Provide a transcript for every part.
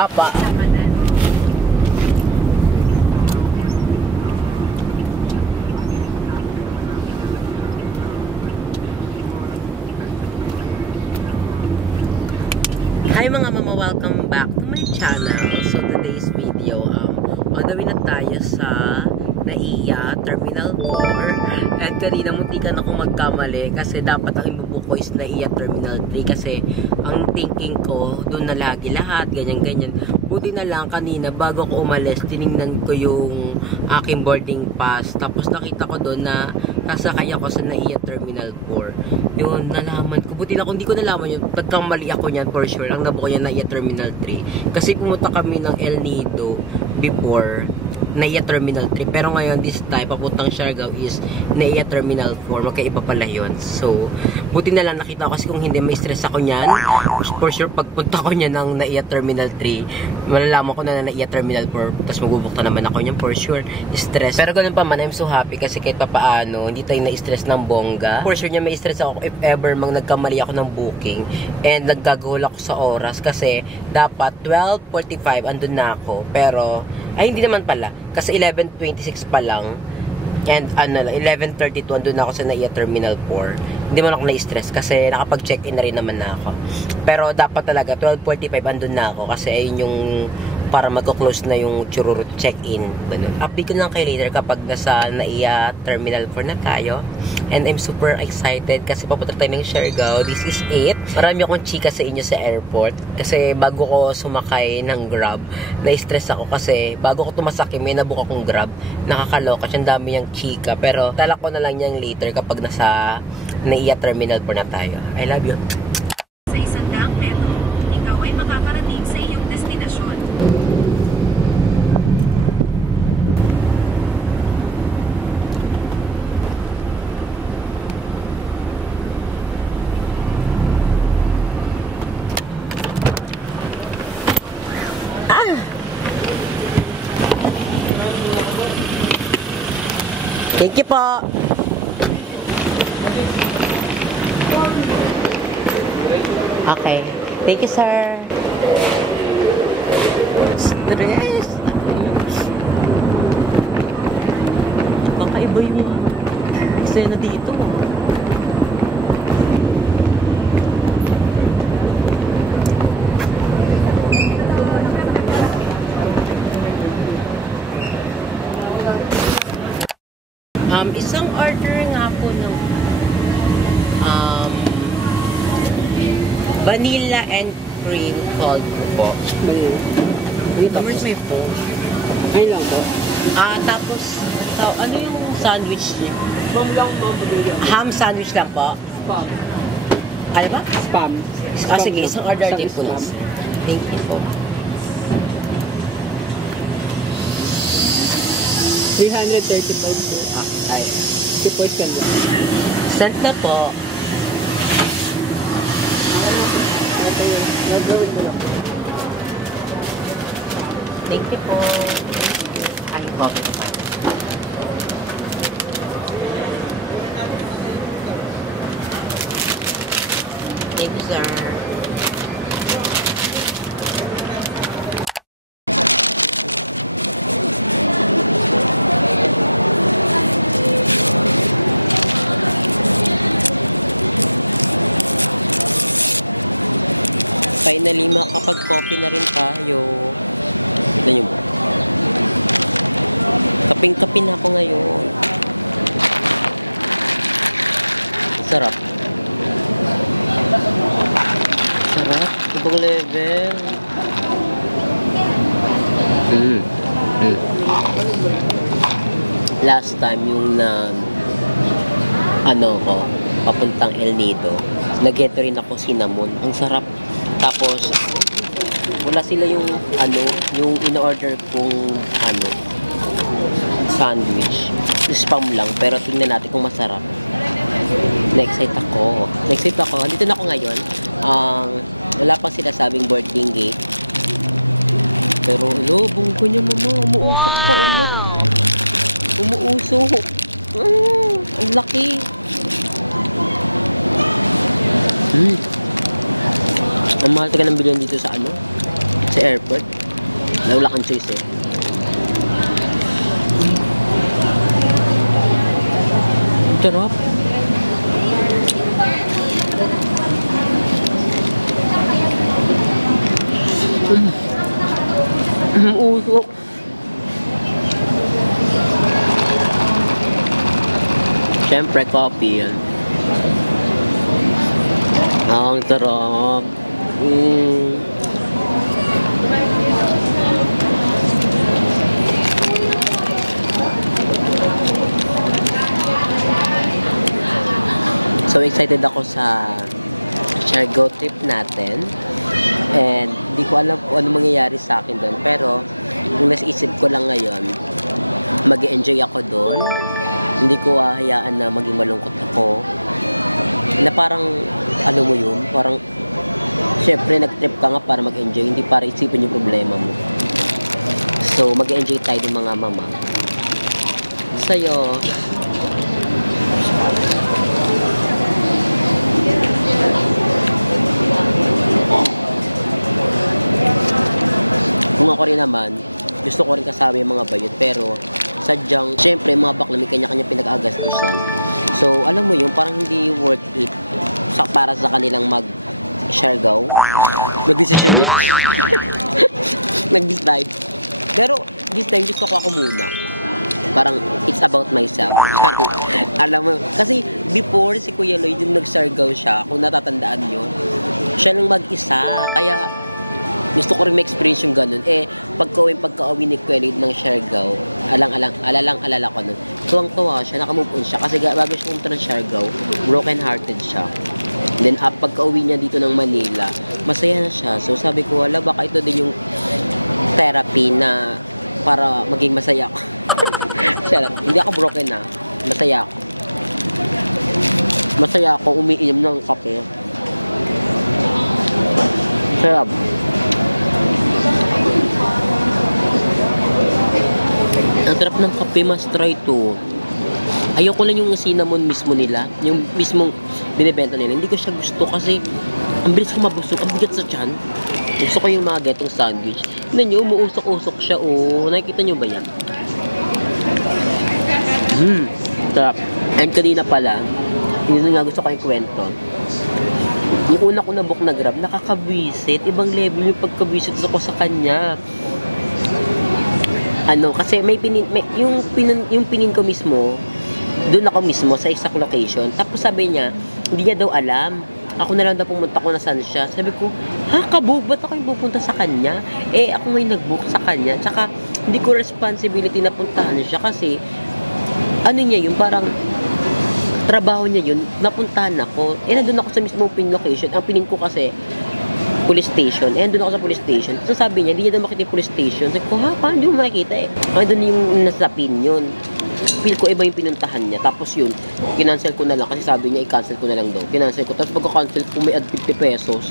Apa. Hi mga mama, welcome back to my channel. So today's video, on the way na tayo sa NAIA Terminal 4. At kanina muntikan ako magkamali kasi dapat ang ibubook ko is NAIA Terminal 3 kasi ang thinking ko doon na lagi lahat, ganyan-ganyan. Buti na lang kanina bago ko umalis, tiningnan ko yung aking boarding pass. Tapos nakita ko doon na sasakay ako sa NAIA Terminal 4. Yun, nalaman ko. Buti lang kung di ko nalaman yun, nagkamali ako niyan for sure. Ang nabuko yan NAIA Terminal 3. Kasi pumunta kami ng El Nido before NAIA Terminal 3. Pero ngayon, this time, papuntang Siargao is NAIA Terminal 4. Magkaiba pala yun. So, buti na lang nakita ko kasi kung hindi, may stress ako niyan. For sure, pagpunta ko niyan ng NAIA Terminal 3, malalaman ko na NAIA Terminal 4. Tapos magbubukta naman ako niyan for sure. Stress. Pero ganun pa man, I'm so happy kasi kahit papaano, hindi tayo na-stress ng bongga. For sure niya, may stress ako if ever mang nagkamali ako ng booking and naggagahol ako sa oras kasi dapat 12:45 andun na ako. Pero, ay hindi naman pala. Kasi 11:26 pa lang. And 11:32 andun na ako sa NAIA Terminal 4. Hindi man ako na-stress kasi nakapag-check-in na rin naman na ako. Pero dapat talaga 12:45 andun na ako kasi ayun yung para magko-close na yung chururut check-in. Update ko lang kay later kapag nasa NAIA Terminal 4 na tayo. And I'm super excited kasi papunta tayo ng Siargao. This is it. Marami akong chika sa inyo sa airport. Kasi bago ko sumakay ng Grab, na-stress ako kasi bago ko tumasakay, may nabook akong Grab. Nakakaloka. Ang dami niyang chika. Pero tala ko na lang niyang later kapag nasa NAIA Terminal 4 na tayo. I love you. Sa 100 metro, ikaw ay makakarating sa iyong destinasyon. Thank you po. Okay. Thank you, sir. Stress. Kakaiba yung eksena dito. Isang order nga po ng vanilla and cream cold brew po. Where's my phone? Ay lang po. Tapos, ano yung sandwich niyo? Spam lang po. Ham sandwich lang po? Spam. Ano ba? Spam. Sige, isang order Isang din po. spam. Thank you po. 335 po. Ay. Sige po, iskan lang. Sent na po. Nag-gawin mo lang. Thank you po. Ano po ako pa? Thank you, sir. Finally, makapag-coffee na rin tayo. Tignan nyo mo. Kaping-kapi na ako ngayon. Sarap. Sarap. Ibang level. Last time yung papuntang El Nido, nag-get rin ako cinnamon. Ang sarap. Tapos, wala sila yung yung in-order kong sandwich. Spam lang, pero tingnan natin kung masarap. Na-excite ako. Dito na ako ngayon. Wala pang sinasabing boarding gate. Pero, bungko niya mama. Umuusok pa. Umuusok. Ang laki. Ang mahal ka ng bilhin dito sa Sa airport. Wala kang choice eh. Sarap. Usok. Siyempre, coffee yan. Ang sarap. So excited ako sa Siargao trip natin. And hindi ko alam kung ano mangyayari sa akin doon. Pero, yung nasa isip ko lang ngayon, mag-enjoy ako doon. Hindi ko hahayaan na maging malungkot ako. Na parang, ano mo yun, parang, syempre nag-trip ka nga para mag-enjoy, hindi para isipin yung problema mo. So, mag-enjoy tayo ng mga mama. Sa'yo, kung ako rin naman, gusto ko rin kasama yung mga bayot, pero sadyang, syempre, mga bakla may kanya-kanya pinag-agastusan. So, alam mo yun, parang hindi worth it para sa kanilang mag-Siargao. Nag-decision yun. Nag-decide. Pero, this time, gusto ko ako muna. Parang, it's about myself. Parang, alam mo, kasi before si Kuya Lloyd yung nag-Siargao siya, kung natatandaan yun, siya lang mag-isa. Kaya, gusto ko rin ma-experience yung ganun. Pagka-uwi ni Kuya Lloyd ng Siargao, alala ko nun. Tuwang-tuwa siya, nakamove on siya. Kasi bago siya pumunta ng Siargao, broken-hearted siya. Then, pagka-uwi niya dito ng Manila, masaya na siya. So, sabi ko, wala, baka ito din yung therapy na para maging masaya ako. Hindi ako broken na. Masaya ako. Masaya ako umiinom ng kape. Sarap. Ang sarap ng kape, mas try to. Ayoko lang yung cinnamon mismo nila. Yung mismong binibenta nila. Hindi ko siya gusto kasi ang bilis ko mabusog. Ang bigat sa tiyan. Gusto ko yung mga getong sandwich. Tignan nyo, umuusok-usok siya. Oh, nakikita nyo ba yan? Sarap. And kanina pala, hindi nga gusto ko yung kwento. Yung una ko na book na Grab, nakakabwisit. Ibang level yung pagkabwisit ko sa kanya. Kasi yung pinin ko mismo, doon ako mismo sa exact location. Tapos sabi niya, hindi niya daw alam. Ako na lang daw pumunta ko na saan siya. Sabi ko, kabog, ba't ako yung pupunta sa kanya? Ako ngayon nag-book sa kanya. Tsaka, hindi ko responsibility na puntahan siya kasi, niya yun, parang, trabaho niya yun, napuntahan ako. Nandun ako sa mismong pin location. Ang pinin ko kasi, police station. Nandun ako sa police station. So sabi niya, hindi niya daw makita yung police station. Sabi ko, paano hindi mo makikita Nandun yung nasa pin yun. Feel ko iba yung pinuntahan niya. Tapos yun, kinancel ko na lang kasi sabi niya i-cancel ko na lang daw. Kinancel ko. Tapos pagka-cancel ko may add 50 pesos.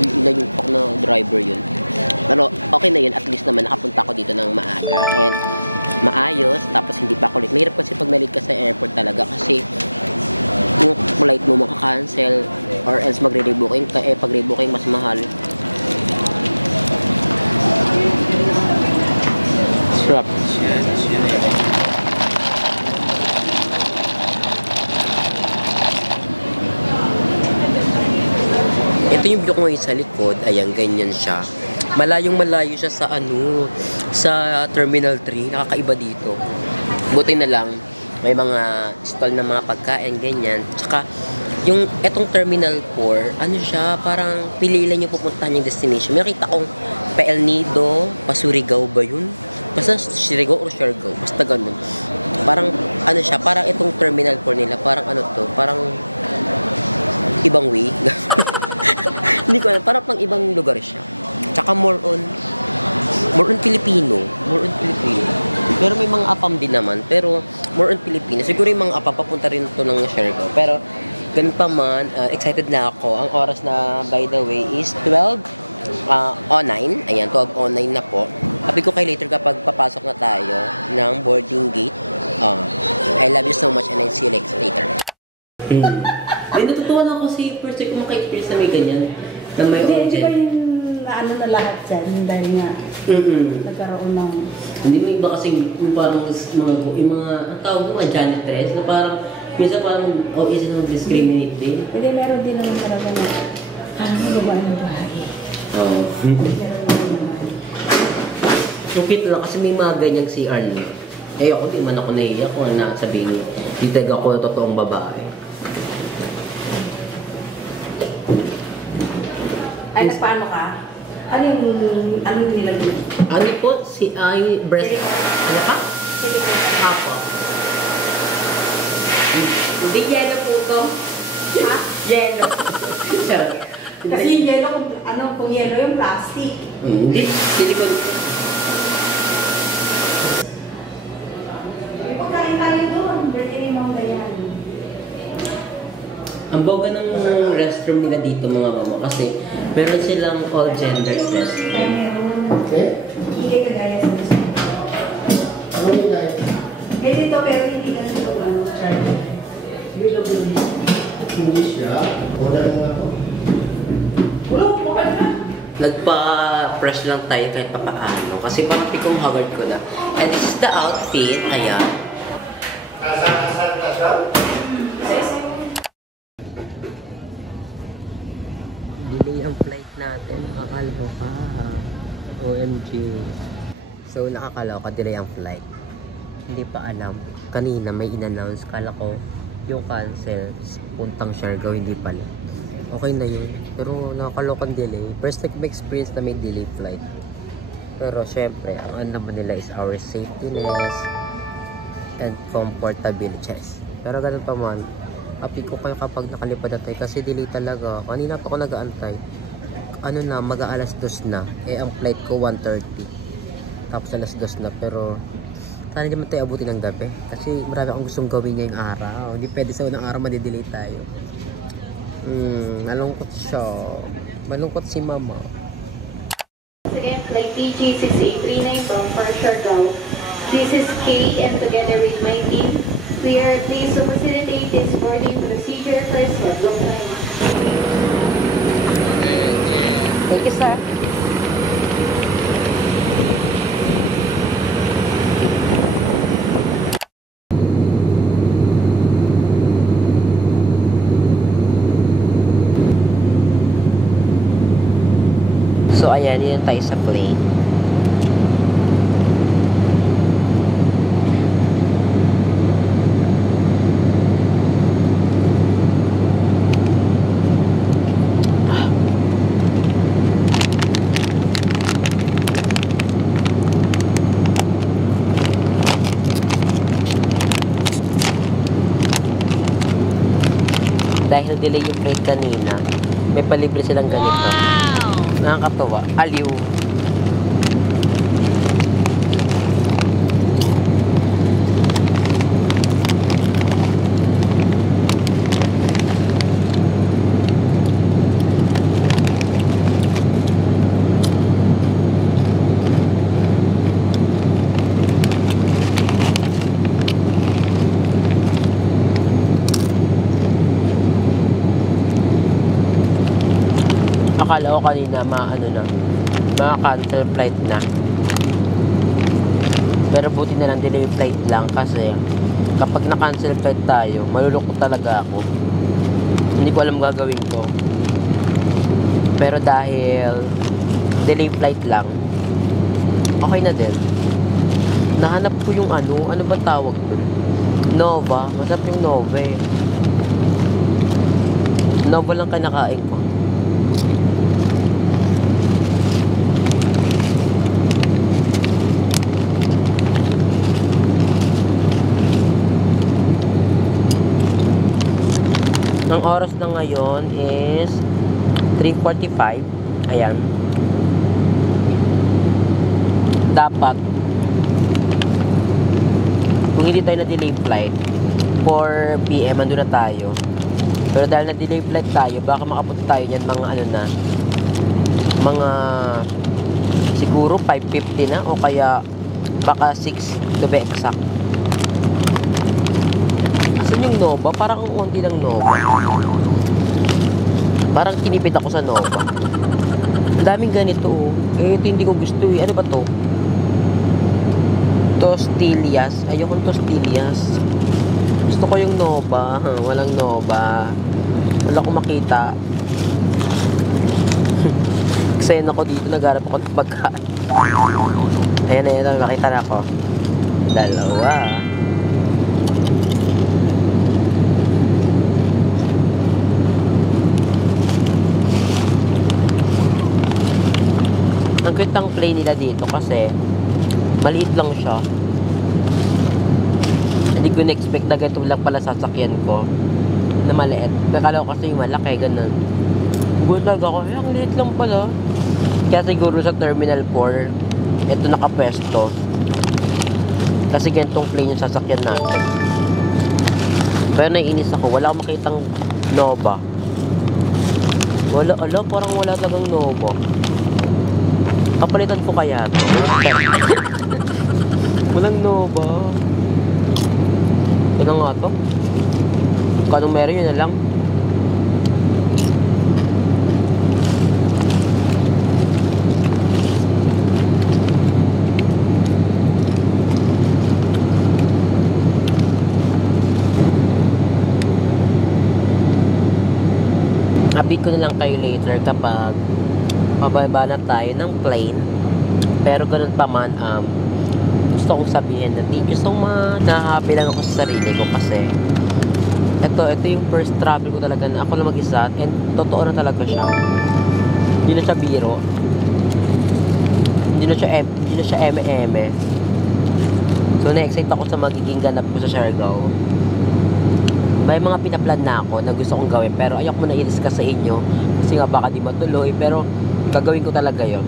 Hindi na yung pak na driver yun. Pero okay na yun. At least naman nakapunta ko dito ng maaga. And maayos. Tapos hindi pa ako late. Mahirap kasi pag na-late ka sa airport talaga. Kasi yung flight mo maka-cancel or else magre-rebooking ka. Pag rebooking mas mahal. Sarap. Ito yung view ko ngayon sa likod. Ayan, ganyan siya. Malayong-malayo siya sa sa Terminal 3. Nakakaiba dito. Buti na lang, may mga stall na mga pagkain, ganyan. Tsaka, etong Terminal 4, siya, parang pili lang yung pupuntahan yung destination. May nakita kong pa El Nido, pa Surigao ba yun? Basta Surigao or Siargao. Basta ganun. Parang, siya, parang itong Terminal 4 nila, parang parang ibang way. Hindi ko alam, parang pang ibang lugar siya. Tsaka more on Filipino. Pero may mga apam din naman, pero more on Filipino. Siguro yung mga apam, papunta rin ito ng Siargao. Pero, ganun pa man, excited na ako. Ang oras na, by the way, is 12:09. Ayan, 12:09 na po. Sabi ko kay later kapag papasok na tayo ng boarding gate. I love you so much and I'll see you later. Ay, natutuwa na ako kasi first time ko maka-experience na may ganyan. Hindi ba yung na lahat lahat dyan dahil nga nagkaroon ng... Hindi mo iba kasi yung parang yung mga, ang tawag mo, mga janitress, na parang, minsan parang, isa nang discriminate din. Hindi, meron din naman talaga na babae na babae. Oo. Meron din naman. Ang cute lang kasi may mga ganyang CR niya. Eh ako, di man ako naiiyak kung ano sabihin niya. Ditag ako na totoong babae. Ay, nagpaano ka? Anong nilagay? Ano po? Ay, breast... Ano ka? Ako. Hindi yelo po ito. Ha? Yelo. Kasi yung yelo, kung yelo yung plastic. Hindi. Hindi ko... Pagkain tayo doon. Birthday ni Ma'am Dayan. Ang boga ng restroom nila dito mga mama kasi meron silang all gender set. Ay, meron. Okay? Hindi kagaya sa isa. Ano yun na? Kaya dito, pero hindi na ito. Bilog yun. English nila? Order mo ako. Ulo, bukal na. Nagpa-fresh lang tayo kahit papaano kasi parang pikong hagard ko na. And this is the outfit. Ayan. Kasal? Delay ang flight natin. Nakakaloka. OMG. So, nakakaloka. Delay ang flight. Hindi pa alam. Kanina may in-announce. Kala ko yung cancel. Puntang Siargao, hindi pala. Okay na yun. Pero nakakalokan delay. First time experience na may delay flight. Pero syempre, ang ano naman nila is our safetyness and comfortability. Pero ganun pa man. Api ko kayo kapag nakalipad na tayo kasi delay talaga. Kanina pa ako nag-aantay. Ano na, mag-aalas 2 na. Eh, ang flight ko 1:30. Tapos alas 2 na. Pero, sana naman tayo abutin ng gabi. Kasi marami akong gustong gawin ngayong araw. Hindi pwede sa unang araw madidelay tayo. Malungkot siya. Malungkot si mama. Once again, flight TG6839 bound for Siargao. This is Kate and together with my team, we are pleased to facilitate this boarding procedure for Siargao flight. Thank you, sir. So, ayan, yun tayo sa plane. Dahil delay yung flight kanina, may palibre silang ganito. Nakakatawa. Aliw. Akala ko kanina ma-cancel flight na. Pero buti na lang delay flight lang kasi kapag na-cancel flight tayo, malulungkot talaga ako. Hindi ko alam gagawin ko. Pero dahil delay flight lang, okay na din. Nahanap ko yung ano ba tawag dun? Nova. Masarap yung Nova eh. Nova lang kinakain ko. Ang oras na ngayon is 3:45. Ayan. Dapat kung hindi tayo na delay flight 4 PM andun na tayo. Pero dahil na delay flight tayo, baka makapunta tayo niyan mga siguro 5:50 na o kaya baka 6 to be exact. Asan yung Nova? Parang ang unti ng Nova. Parang kinipid ako sa Nova. daming ganito, oh. Eh, ito hindi ko gusto, eh. Ano ba to? Tostillas. Ayokong tostillas. Gusto ko yung Nova. Walang Nova. Wala akong makita. Eksena ko dito. Nagharap ako ng pagkain. Ayan, ayan. Makita na ako. Dalawa. Ang cute ng play nila dito kasi maliit lang siya. Hindi ko na-expect na ganito lang pala sasakyan ko na maliit. Nakala ko kasi yung malaki, ganun. Gulag ako, ang liit lang pala. Kaya siguro sa Terminal 4 ito nakapwesto kasi ganitong plane yung sasakyan natin. Pero naiinis ako, wala akong makitang Nova. Parang wala talagang Nova. Kapalitan ko kaya ito. Walang Nova. Ito nga ito. Kanong meron yun na lang. Update ko na lang kayo later kapag pababa na tayo ng plane. Pero ganun pa man, gusto kong sabihin na thank you so much. Nahahappy lang ako sa sarili ko kasi ito yung first travel ko talaga na ako lang mag-isa, and totoo na talaga siya. Hindi na siya biro. Hindi na siya eme-eme. So na-excite ako sa magiging ganap ko sa Siargao. May mga pinaplan na ako na gusto kong gawin, pero ayoko mo na i-discuss sa inyo kasi nga baka di matuloy, pero gagawin ko talaga yon.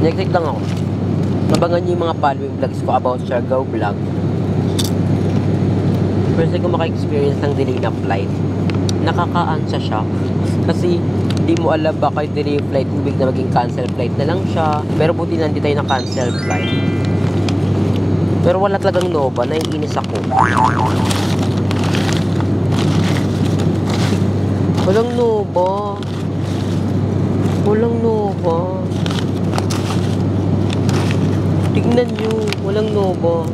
Na-excite lang ako. Nabangan niyo yung mga following vlogs ko about Siargao vlog. First time ko maka-experience ng delay na flight. Nakaka-ansa siya kasi di mo alam baka yung delay flight ubig na maging cancel flight na lang siya, pero buti na hindi tayo na cancel flight. Pero wala talagang Nova, naiinis ako. Walang Nova. Walang Nova. Tignan nyo, walang Nova.